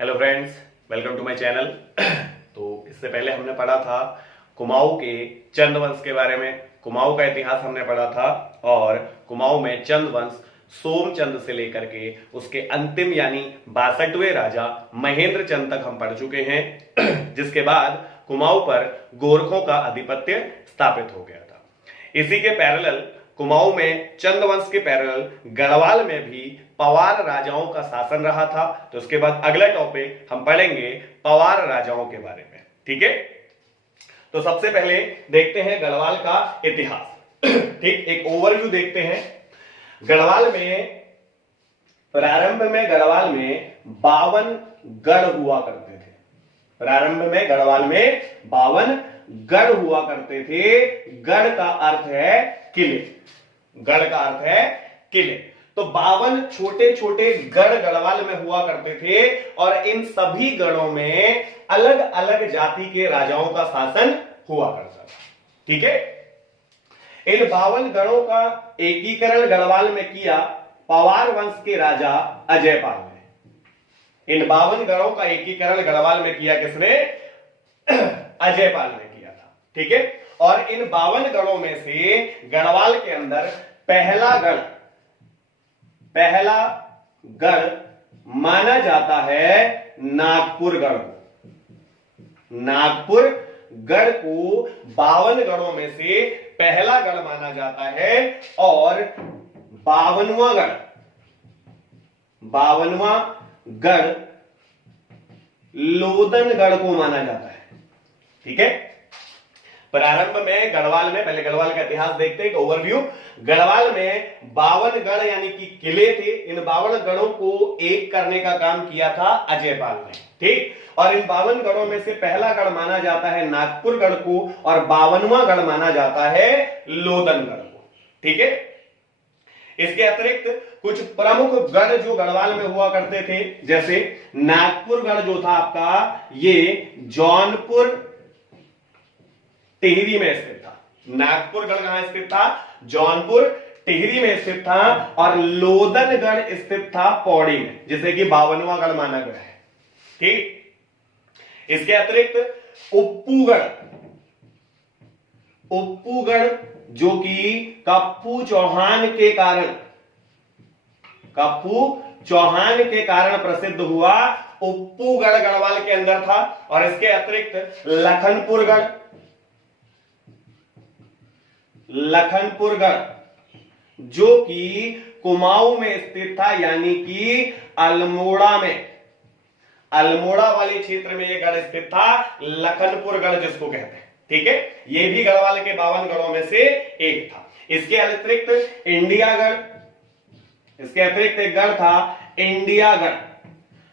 Hello friends, welcome to my channel. तो इससे पहले हमने पढ़ा था कुमाऊं के चंद वंश के बारे में। कुमाऊं का इतिहास हमने पढ़ा था और कुमाऊं में चंद वंश सोमचंद से लेकर के उसके अंतिम यानी 62वें राजा महेंद्र चंद तक हम पढ़ चुके हैं। जिसके बाद कुमाऊं पर गोरखों का आधिपत्य स्थापित हो गया था। इसी के पैरेलल कुमाऊं में चंद वंश के पैरेलल गढ़वाल में भी पवार राजाओं का शासन रहा था। तो उसके बाद अगला टॉपिक हम पढ़ेंगे पवार राजाओं के बारे में। ठीक है, तो सबसे पहले देखते हैं गढ़वाल का इतिहास। ठीक, एक ओवरव्यू देखते हैं। गढ़वाल में प्रारंभ में गढ़वाल में 52 गढ़ हुआ करते थे। प्रारंभ में गढ़वाल में 52 गढ़ हुआ करते थे। गढ़ का अर्थ है किले। गढ़ का अर्थ है किले। तो 52 छोटे छोटे गढ़ गढ़वाल में हुआ करते थे और इन सभी गढ़ों में अलग अलग जाति के राजाओं का शासन हुआ करता था। ठीक है, इन 52 गढ़ों का एकीकरण गढ़वाल में किया पवार वंश के राजा अजयपाल ने। इन 52 गढ़ों का एकीकरण गढ़वाल में किया किसने? अजयपाल ने किया था। ठीक है, और इन 52 गढ़ों में से गढ़वाल के अंदर पहला गढ़ माना जाता है नागपुर गढ़। नागपुर गढ़ को 52 गढ़ों में से पहला गढ़ माना जाता है और 52वां गढ़ लोदनगढ़ को माना जाता है। ठीक है, प्रारंभ में गढ़वाल में, पहले गढ़वाल का इतिहास देखते हैं, एक ओवरव्यू। गढ़वाल में 52 गढ़ यानी कि किले थे। इन 52 गढ़ों को एक करने का काम किया था अजयपाल ने। ठीक, और इन 52 गढ़ों में से पहला गढ़ माना जाता है नागपुर गढ़ को और 52वां गढ़ माना जाता है लोदनगढ़ को। ठीक है, इसके अतिरिक्त कुछ प्रमुख गढ़ जो गढ़वाल में हुआ करते थे, जैसे नागपुर गढ़ जो था आपका, ये जौनपुर टिहरी में स्थित था। नागपुर गढ़ कहां स्थित था? जौनपुर टिहरी में स्थित था। और लोदनगढ़ स्थित था पौड़ी में, जिसे कि 52वां गढ़ माना गया है। ठीक, इसके अतिरिक्त उप्पूगढ़ जो कि कप्पू चौहान के कारण प्रसिद्ध हुआ, उप्पूगढ़ गढ़वाल के अंदर था। और इसके अतिरिक्त लखनपुरगढ़ जो कि कुमाऊं में स्थित था, यानी कि अल्मोड़ा वाले क्षेत्र में यह गढ़ स्थित था, लखनपुरगढ़ जिसको कहते हैं। ठीक है, यह भी गढ़वाल के 52 गढ़ों में से एक था। इसके अतिरिक्त एक गढ़ था इंडियागढ़,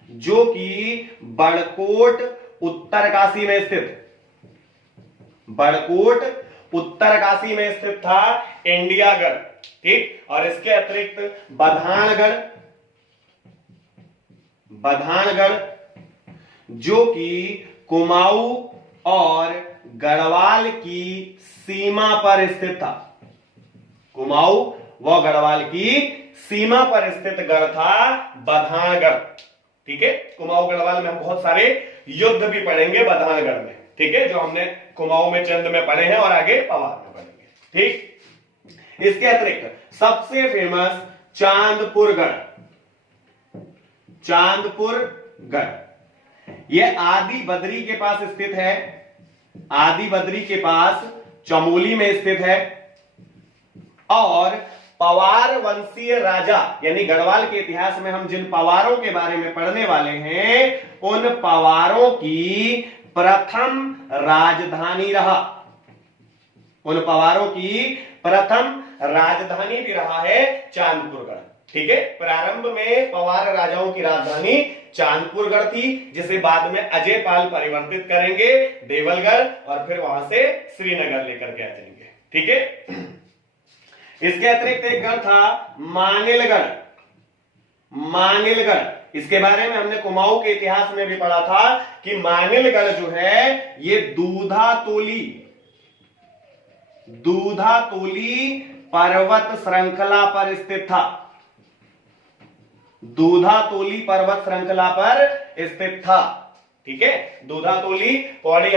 जो कि बड़कोट उत्तरकाशी में स्थित था इंडियागढ़। ठीक, और इसके अतिरिक्त बधानगढ़ जो कि कुमाऊं और गढ़वाल की सीमा पर स्थित था। कुमाऊं व गढ़वाल की सीमा पर स्थित गढ़ था बधानगढ़। ठीक है, कुमाऊं गढ़वाल में हम बहुत सारे युद्ध भी पढ़ेंगे बधानगढ़ में। ठीक है, जो हमने कुमाऊं में चंद में पढ़े हैं और आगे पवार में पढ़ेंगे। ठीक, इसके अतिरिक्त सबसे फेमस चांदपुरगढ़, यह आदि बद्री के पास स्थित है। आदि बद्री के पास चमोली में स्थित है। और पवार वंशीय राजा, यानी गढ़वाल के इतिहास में हम जिन पवारों के बारे में पढ़ने वाले हैं, उन पवारों की प्रथम राजधानी भी रहा है चांदपुरगढ़। ठीक है, प्रारंभ में पवार राजाओं की राजधानी चांदपुरगढ़ थी, जिसे बाद में अजयपाल परिवर्तित करेंगे देवलगढ़ और फिर वहां से श्रीनगर लेकर के आ जाएंगे। ठीक है, इसके अतिरिक्त एक गढ़ था मानिलगढ़। इसके बारे में हमने कुमाऊं के इतिहास में भी पढ़ा था कि मानिलगढ़ जो है ये दूधातोली पर्वत श्रृंखला पर स्थित था। दूधातोली पर्वत श्रृंखला पर स्थित था। ठीक है, दूधातोली पौड़ी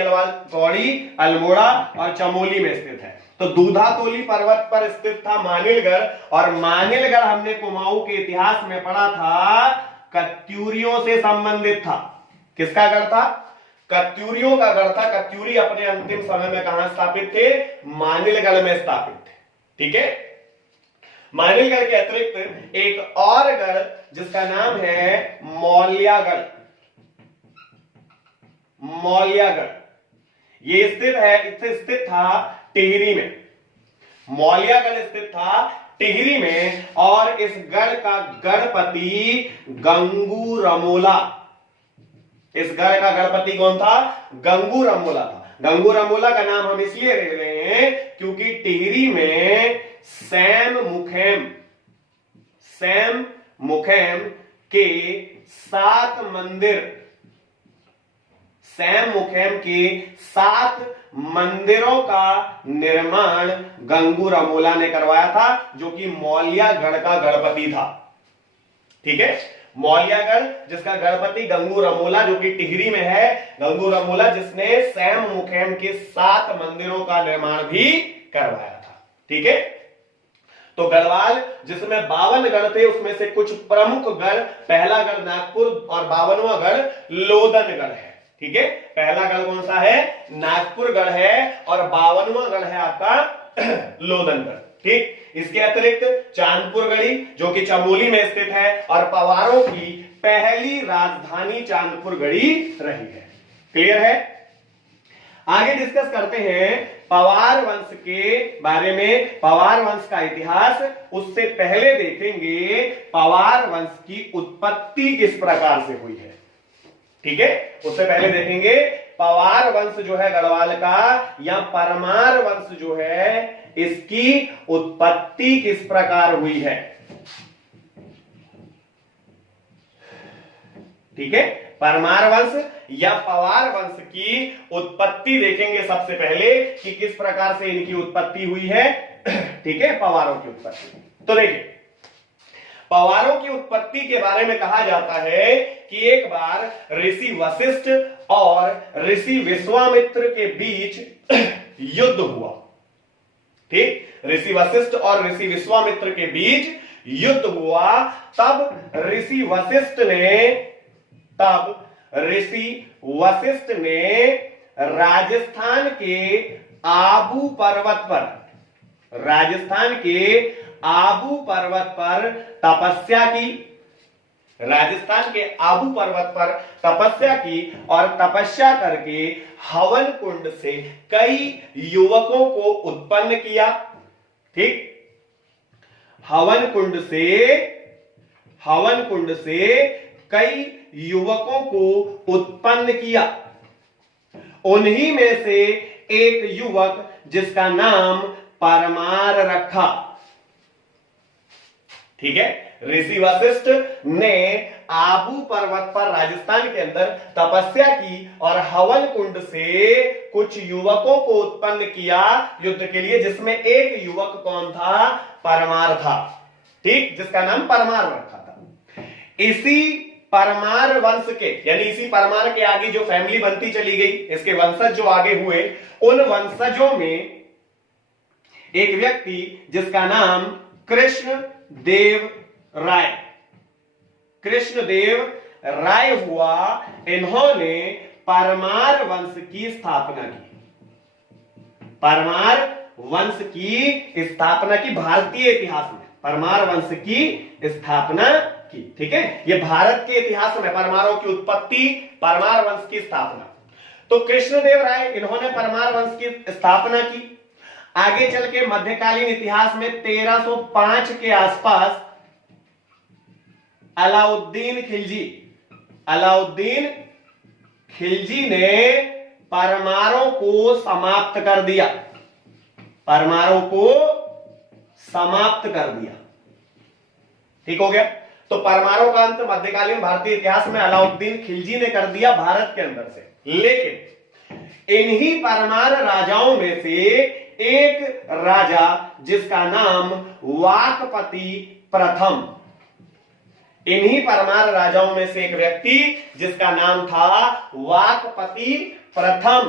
अल्मोड़ा और चमोली में स्थित है। तो दूधातोली पर्वत पर स्थित था मानिलगढ़, और मानिलगढ़ हमने कुमाऊं के इतिहास में पढ़ा था कत्यूरियों से संबंधित था। किसका गढ़ था? कत्यूरियों का गढ़ था। कत्यूरी अपने अंतिम समय में कहां स्थापित थे? मानिलगढ़ में स्थापित थे। ठीक है, मानिलगढ़ के अतिरिक्त एक और गढ़ जिसका नाम है मौल्यागढ़। मौल्यागढ़ ये स्थित था टिहरी में। मौल्यागढ़ स्थित था टिहरी में, और इस गढ़ का गढ़पति गंगू रमोला। इस गढ़ का गढ़पति कौन था? गंगू रमोला था। गंगू रमोला का नाम हम इसलिए ले रहे हैं क्योंकि टिहरी में सैम मुखैम के 7 मंदिर, सैम मुखैम के 7 मंदिरों का निर्माण गंगू रमोला ने करवाया था, जो कि मौल्यागढ़ का गढ़पति था। ठीक है, मौल्यागढ़ जिसका गढ़पति गंगू रमोला, जो कि टिहरी में है, गंगू रमोला जिसने सैम मुखैम के 7 मंदिरों का निर्माण भी करवाया था। ठीक है, तो गढ़वाल जिसमें 52 गढ़ थे, उसमें से कुछ प्रमुख गढ़, पहला गढ़ नागपुर और 52वां गढ़ लोदनगढ़ है। ठीक है, पहला गढ़ कौन सा है? नागपुर गढ़ है, और 52वां गढ़ है आपका लोदनगढ़। ठीक, इसके अतिरिक्त चांदपुर गढ़ी जो कि चमोली में स्थित है, और पवारों की पहली राजधानी चांदपुर गढ़ी रही है। क्लियर है? आगे डिस्कस करते हैं पवार वंश के बारे में, पवार वंश का इतिहास। उससे पहले देखेंगे पवार वंश की उत्पत्ति किस प्रकार से हुई है। ठीक है, उससे पहले देखेंगे पवार वंश जो है गढ़वाल का, या परमार वंश जो है, इसकी उत्पत्ति किस प्रकार हुई है। ठीक है, परमार वंश या पवार वंश की उत्पत्ति देखेंगे सबसे पहले कि किस प्रकार से इनकी उत्पत्ति हुई है। ठीक है, पवारों की उत्पत्ति। तो देखिए, पवारों की उत्पत्ति के बारे में कहा जाता है कि एक बार ऋषि वशिष्ठ और ऋषि विश्वामित्र के बीच युद्ध हुआ। ठीक, ऋषि वशिष्ठ और ऋषि विश्वामित्र के बीच युद्ध हुआ। तब ऋषि वशिष्ठ ने राजस्थान के आबू पर्वत पर तपस्या की। राजस्थान के आबू पर्वत पर तपस्या की, और तपस्या करके हवन कुंड से कई युवकों को उत्पन्न किया। ठीक, हवन कुंड से कई युवकों को उत्पन्न किया। उन्हीं में से एक युवक जिसका नाम परमार रखा। ठीक है, ऋषि वशिष्ठ ने आबू पर्वत पर राजस्थान के अंदर तपस्या की और हवन कुंड से कुछ युवकों को उत्पन्न किया युद्ध के लिए, जिसमें एक युवक कौन था? परमार था। ठीक, जिसका नाम परमार रखा था। इसी परमार वंश के, यानी इसी परमार के आगे जो फैमिली बनती चली गई, इसके वंशज जो आगे हुए, उन वंशजों में एक व्यक्ति जिसका नाम कृष्णदेव राय हुआ। इन्होंने परमार वंश की स्थापना की। परमार वंश की स्थापना की भारतीय इतिहास में, परमार वंश की स्थापना की। ठीक है, ये भारत के इतिहास में परमारों की उत्पत्ति, परमार वंश की स्थापना। तो कृष्णदेव राय, इन्होंने परमार वंश की स्थापना की। आगे चल के मध्यकालीन इतिहास में 1305 के आसपास अलाउद्दीन खिलजी ने परमारों को समाप्त कर दिया। ठीक हो गया। तो परमारों का अंत मध्यकालीन भारतीय इतिहास में अलाउद्दीन खिलजी ने कर दिया भारत के अंदर से। लेकिन इन्हीं परमार राजाओं में से एक राजा जिसका नाम वाकपति प्रथम, इन्हीं परमार राजाओं में से एक व्यक्ति जिसका नाम था वाकपति प्रथम।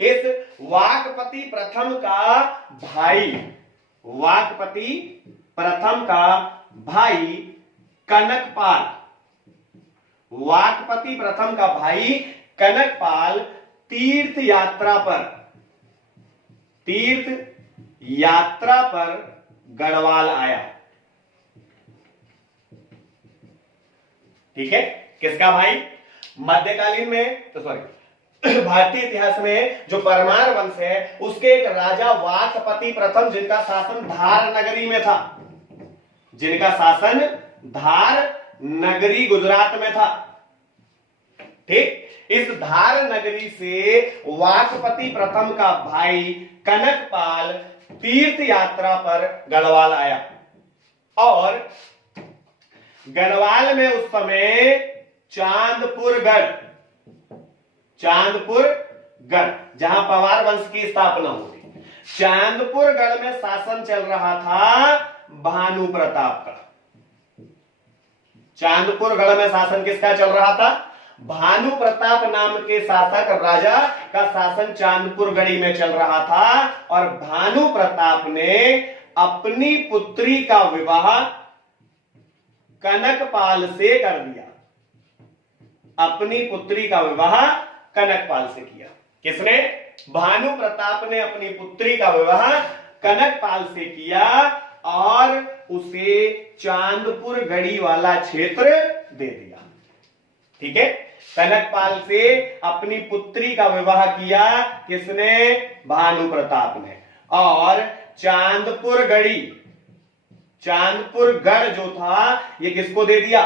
इस वाकपति प्रथम का भाई, वाकपति प्रथम का भाई कनकपाल, वाकपति प्रथम का भाई कनकपाल तीर्थ यात्रा पर गढ़वाल आया। ठीक है, किसका भाई? मध्यकालीन में तो सॉरी भारतीय इतिहास में जो परमार वंश है उसके एक राजा वाकपति प्रथम जिनका शासन धार नगरी में था, जिनका शासन धार नगरी गुजरात में था। ठीक, इस धार नगरी से वाकपति प्रथम का भाई कनकपाल तीर्थ यात्रा पर गढ़वाल आया और गढ़वाल में उस समय चांदपुर गढ़ जहां पवार वंश की स्थापना हुई, चांदपुर गढ़ में शासन चल रहा था भानु प्रताप का। चांदपुर गढ़ में शासन किसका चल रहा था? भानु प्रताप नाम के शासक राजा का शासन चांदपुर गढ़ी में चल रहा था और भानु प्रताप ने अपनी पुत्री का विवाह कनकपाल से कर दिया। अपनी पुत्री का विवाह कनकपाल से किया। किसने? भानु प्रताप ने अपनी पुत्री का विवाह कनकपाल से किया और उसे चांदपुर गढ़ी वाला क्षेत्र दे दिया। ठीक है, कनकपाल से अपनी पुत्री का विवाह किया किसने? भानु प्रताप ने। और चांदपुर गढ़ जो था ये किसको दे दिया?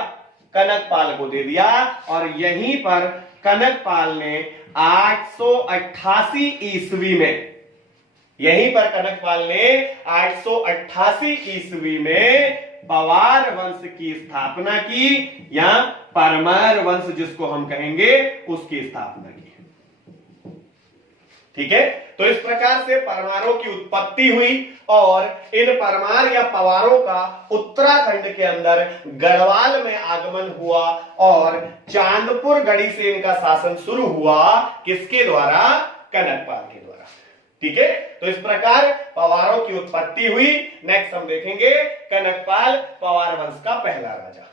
कनकपाल को दे दिया। और यहीं पर कनकपाल ने 888 ईस्वी में, यहीं पर कनकपाल ने 888 ईस्वी में पवार वंश की स्थापना की या परमार वंश जिसको हम कहेंगे उसकी स्थापना की। ठीक है, तो इस प्रकार से परमारों की उत्पत्ति हुई और इन परमार या पवारों का उत्तराखंड के अंदर गढ़वाल में आगमन हुआ और चांदपुर गढ़ी से इनका शासन शुरू हुआ। किसके द्वारा? कनकपाल के द्वारा। ठीक है, तो इस प्रकार पवारों की उत्पत्ति हुई। नेक्स्ट हम देखेंगे कनकपाल पवार वंश का पहला राजा।